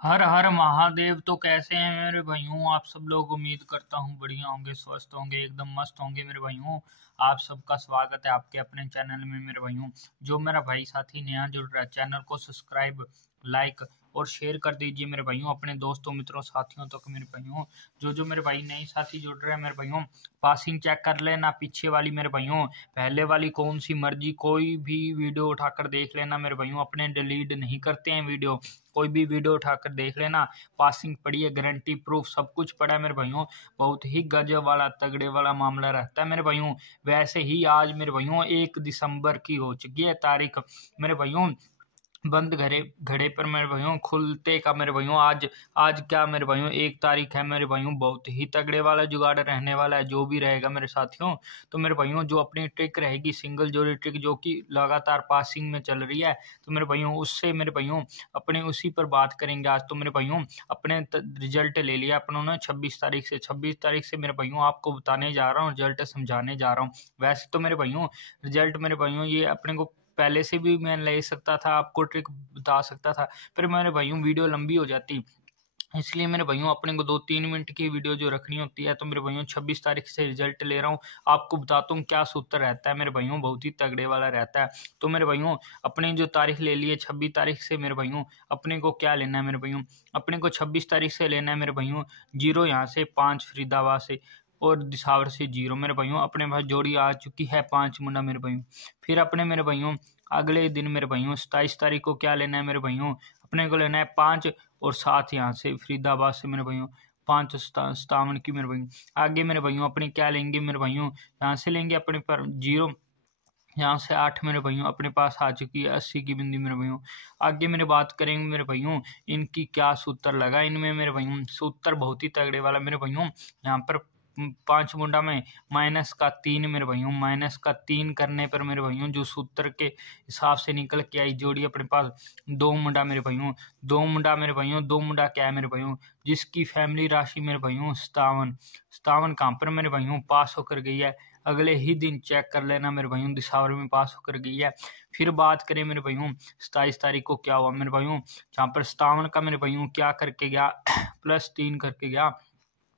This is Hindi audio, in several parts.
हर हर महादेव। तो कैसे हैं मेरे भाइयों आप सब लोग। उम्मीद करता हूँ बढ़िया होंगे, स्वस्थ होंगे, एकदम मस्त होंगे मेरे भाइयों। आप सबका स्वागत है आपके अपने चैनल में मेरे भाइयों। जो मेरा भाई साथी नया जुड़ रहा है, चैनल को सब्सक्राइब, लाइक और शेयर कर दीजिए मेरे भाइयों अपने दोस्तों, मित्रों, साथियों तक मेरे भाइयों। जो मेरे भाई नए साथी जुड़ रहे हैं मेरे भाइयों, पासिंग चेक कर लेना पीछे वाली मेरे भाइयों। पहले वाली कौन सी मर्जी कोई भी वीडियो उठाकर देख लेना मेरे भाइयों। अपने डिलीट नहीं करते हैं वीडियो, कोई भी वीडियो उठाकर देख लेना। पासिंग पड़ी है, गारंटी प्रूफ सब कुछ पड़ा है मेरे भाइयों। बहुत ही गजब वाला तगड़े वाला मामला रहता है मेरे भाइयों। वैसे ही आज मेरे भाइयों 1 दिसंबर की हो चुकी है तारीख मेरे भाइयों। बंद घरे घड़े पर मेरे भाइयों खुलते का मेरे भाइयों। आज आज क्या मेरे भाइयों 1 तारीख है मेरे भाइयों। बहुत ही तगड़े वाला जुगाड़ रहने वाला है जो भी रहेगा मेरे साथियों। तो मेरे भाइयों जो अपनी ट्रिक रहेगी, सिंगल जोड़ी ट्रिक जो कि लगातार पासिंग में चल रही है, तो मेरे भाइयों उससे मेरे भाइयों अपने उसी पर बात करेंगे आज। तो मेरे भाइयों अपने रिजल्ट ले लिया अपनों ने 26 तारीख से। 26 तारीख से मेरे भाइयों आपको बताने जा रहा हूँ, रिजल्ट समझाने जा रहा हूँ। वैसे तो मेरे भाइयों रिजल्ट मेरे भाइयों ये अपने को पहले से भी मैं ले सकता था, आपको ट्रिक बता सकता था, पर मेरे भाइयों वीडियो लंबी हो जाती, इसलिए मेरे भाइयों अपने को 2-3 मिनट की वीडियो जो रखनी होती है। तो मेरे भाइयों 26 तारीख से रिजल्ट ले रहा हूँ, आपको बताता हूँ क्या सूत्र रहता है मेरे भाइयों। बहुत ही तगड़े वाला रहता है। तो मेरे भाइयों अपने जो तारीख ले ली है 26 तारीख से मेरे भाइयों, अपने को क्या लेना है मेरे भाइयों। अपने को 26 तारीख से लेना है मेरे भाइयों 0 यहाँ से, 5 फरीदाबाद से और दिसावर से 0 मेरे भाइयों। अपने पास जोड़ी आ चुकी है 5 मुंडा मेरे भाइयों। फिर अपने मेरे भाइयों अगले दिन मेरे भाइयों 27 तारीख को क्या लेना है मेरे भाइयों। अपने को लेना है 5 और 7 यहाँ से फरीदाबाद से मेरे भाइयों, 5 57 की मेरे भाइयों। आगे मेरे भाइयों अपने क्या लेंगे मेरे भाइयों, यहाँ से लेंगे अपने पर 0, यहाँ से 8 मेरे भाइयों अपने पास आ चुकी है 80 की बिंदी मेरे भाइयों। आगे मेरे बात करेंगे मेरे भाइयों इनकी क्या सूत्र लगा इनमें मेरे भाइयों। सूत्र बहुत ही तगड़े वाला मेरे भाइयों। यहाँ पर 5 मुंडा में -3 मेरे भाइयों। -3 करने पर मेरे भाइयों जो सूत्र के हिसाब से निकल के आई जोड़ी अपने पास 2 मुंडा मेरे भाइयों। 2 मुंडा मेरे भाइयों, 2 मुंडा क्या है मेरे भाइयों, जिसकी फैमिली राशि मेरे भाइयों 57 कहाँ पर मेरे भाइयों पास होकर गई है। अगले ही दिन चेक कर लेना मेरे भाइयों, दिसावर में पास होकर गई है। फिर बात करें मेरे भाइयों 27 तारीख को क्या हुआ मेरे भाइयों। जहाँ पर 57 का मेरे भाइयों क्या करके गया +3 करके गया,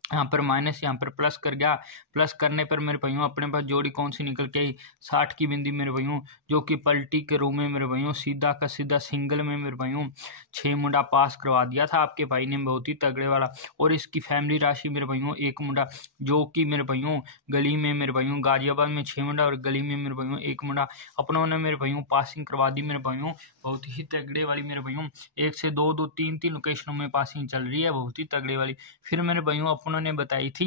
यहाँ पर माइनस, यहाँ पर प्लस कर गया। प्लस करने पर मेरे भाइयों अपने पास जोड़ी कौन सी निकल के आई, 60 की बिंदी मेरे भाइयों, जो कि पलटी के रूम में मेरे भाइयों सीधा का सीधा सिंगल में मेरे भाइयों 6 मुंडा पास करवा दिया था आपके भाई ने, बहुत ही तगड़े वाला। और इसकी फैमिली राशि मेरे भाइयों 1 मुंडा, जो कि मेरे भाइयों गली में मेरे भाइयों गाजियाबाद में 6 मुंडा और गली में मेरे भाइयों 1 मुंडा अपनों ने मेरे भाइयों पासिंग करवा दी मेरे भाइयों। बहुत ही तगड़े वाली मेरे भाइयों, 1 से 2 2 3 3 लोकेशनों में पासिंग चल रही है, बहुत ही तगड़े वाली। फिर मेरे भाइयों अपनों ने बताई थी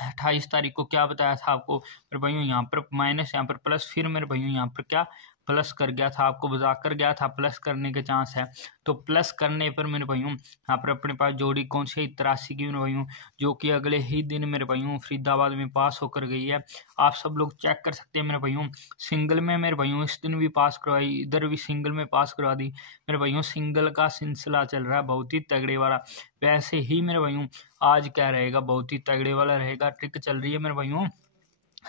28 तारीख को, क्या बताया था आपको मेरे भाइयों, यहाँ पर माइनस, यहाँ पर प्लस। फिर मेरे भाइयों यहाँ पर क्या प्लस कर गया था, आपको बता कर गया था प्लस करने के चांस है। तो प्लस करने पर मेरे भाइयों यहाँ पर अपने पास जोड़ी कौन सी है, 83 की मेरे भाइयों, जो कि अगले ही दिन मेरे भाइयों फरीदाबाद में पास होकर गई है। आप सब लोग चेक कर सकते हैं मेरे भाइयों। सिंगल में मेरे भाइयों इस दिन भी पास करवाई, इधर भी सिंगल में पास करवा दी मेरे भाइयों। सिंगल का सिलसिला चल रहा है बहुत ही तगड़े वाला। वैसे ही मेरे भाइयों आज क्या रहेगा, बहुत ही तगड़े वाला रहेगा। ट्रिक चल रही है मेरे भाइयों।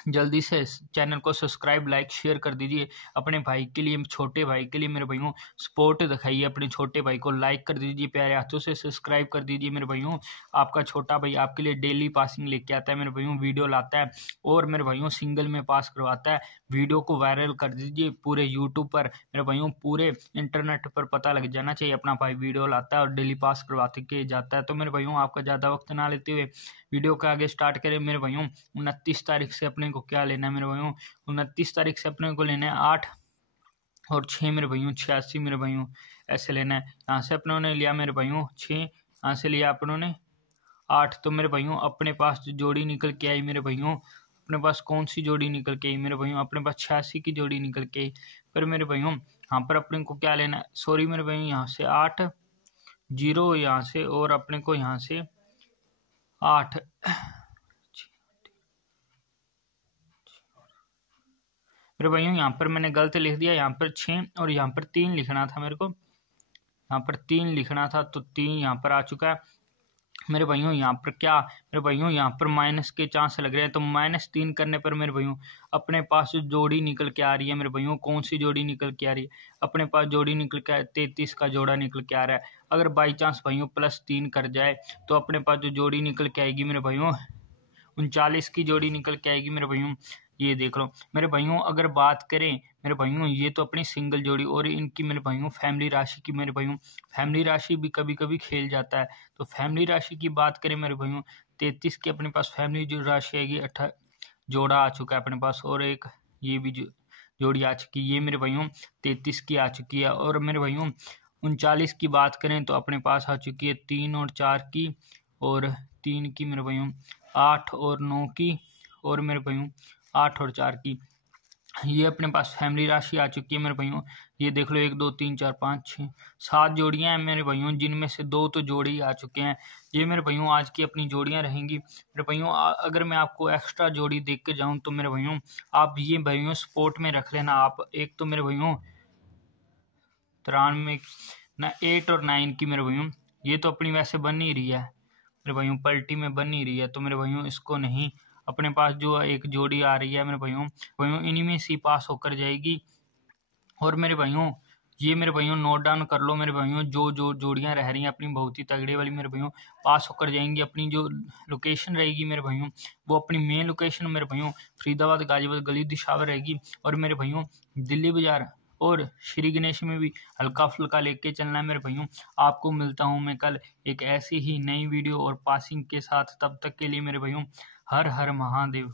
जल्दी से चैनल को सब्सक्राइब, लाइक, शेयर कर दीजिए अपने भाई के लिए, छोटे भाई के लिए मेरे भाइयों। सपोर्ट दिखाइए अपने छोटे भाई को, लाइक कर दीजिए, प्यारे हाथों से सब्सक्राइब कर दीजिए मेरे भाइयों। आपका छोटा भाई आपके लिए डेली पासिंग लेके आता है मेरे भाइयों, वीडियो लाता है और मेरे भाइयों सिंगल में पास करवाता है। वीडियो को वायरल कर दीजिए पूरे यूट्यूब पर मेरे भाइयों, पूरे इंटरनेट पर पता लग जाना चाहिए अपना भाई वीडियो लाता है और डेली पास करवाते के जाता है। तो मेरे भाइयों आपका ज़्यादा वक्त ना लेते हुए वीडियो का आगे स्टार्ट करें मेरे भाइयों। 29 तारीख से अपने को क्या लेना है मेरे भाइयों, 29 तारीख से अपने को लेना है 8 और 6 मेरे भाइयों, 86 मेरे भाइयों, ऐसे लेना है। यहाँ से अपनों ने लिया मेरे भाइयों 6, यहाँ से लिया अपनों ने 8। तो मेरे भाइयों अपने पास जो जोड़ी निकल के आई मेरे भाइयों, अपने पास कौन सी जोड़ी निकल के आई मेरे भाइयों, अपने पास 86 की जोड़ी निकल के आई। पर मेरे भाइयों यहाँ पर अपने को क्या लेना है, सॉरी मेरे भाइयों, यहाँ से 8 0 यहाँ से और अपने को यहाँ से 8 मेरे भाइयों, यहाँ पर मैंने गलत लिख दिया, यहाँ पर 6 और यहाँ पर 3 लिखना था मेरे को, यहाँ पर 3 लिखना था तो 3 यहाँ पर आ चुका है। मेरे भाइयों यहाँ पर क्या, मेरे भाइयों यहाँ पर माइनस के चांस लग रहे हैं, तो -3 करने पर मेरे भाइयों अपने पास जो जोड़ी निकल के आ रही है मेरे भाइयों, कौन सी जोड़ी निकल के आ रही है, अपने पास जोड़ी निकल के 33 का जोड़ा निकल के आ रहा है। अगर बाई चांस भाइयों +3 कर जाए तो अपने पास जो जोड़ी निकल के आएगी मेरे भाइयों 39 की जोड़ी निकल के आएगी मेरे भाइयों। ये देख लो मेरे भाइयों, अगर बात करें मेरे भाइयों, ये तो अपनी सिंगल जोड़ी और इनकी मेरे भाइयों फैमिली राशि की मेरे भाइयों, फैमिली राशि भी कभी कभी खेल जाता है। तो फैमिली राशि की बात करें मेरे भाइयों, 33 की अपने पास फैमिली जो राशि आएगी, 18 जोड़ा आ चुका है अपने पास, और एक ये भी जोड़ी आ चुकी है, ये मेरे भाइयों 33 की आ चुकी है। और मेरे भाइयों 39 की बात करें तो अपने पास आ चुकी है 3 और 4 की, और 3 की मेरे भाइयों, 8 और 9 की, और मेरे भाइयों 8 और 4 की, ये अपने पास फैमिली राशि आ चुकी है मेरे भाइयों। ये देख लो 1 2 3 4 5 6 7 जोड़ियां हैं मेरे भाइयों, जिनमें से 2 तो जोड़ी आ चुके हैं। ये मेरे भाइयों आज की अपनी जोड़ियां रहेंगी मेरे भाइयों। अगर मैं आपको एक्स्ट्रा जोड़ी देख के जाऊं तो मेरे भाइयों आप ये भाइयों सपोर्ट में रख लेना आप। एक तो मेरे भाइयों 93 ना 8 और 9 की मेरे भाइयों, ये तो अपनी वैसे बन नहीं रही है मेरे भाइयों, पलटी में बन नहीं रही है, तो मेरे भाइयों इसको नहीं, अपने पास जो एक जोड़ी आ रही है मेरे भाइयों इन्हीं में सी पास होकर जाएगी। और मेरे भाइयों ये मेरे भाइयों नोट डाउन कर लो मेरे भाइयों, जो जो जोड़ियां रह रही हैं अपनी बहुत ही तगड़ी वाली मेरे भाइयों पास होकर जाएंगी। अपनी जो लोकेशन रहेगी मेरे भाइयों, वो अपनी मेन लोकेशन मेरे भाइयों फरीदाबाद गाजीपुर गली दिशावर रहेगी। और मेरे भाइयों दिल्ली बाजार और श्री गणेश में भी हल्का फुल्का लेके चलना है मेरे भाइयों। आपको मिलता हूँ मैं कल एक ऐसी ही नई वीडियो और पासिंग के साथ, तब तक के लिए मेरे भाइयों हर हर महादेव।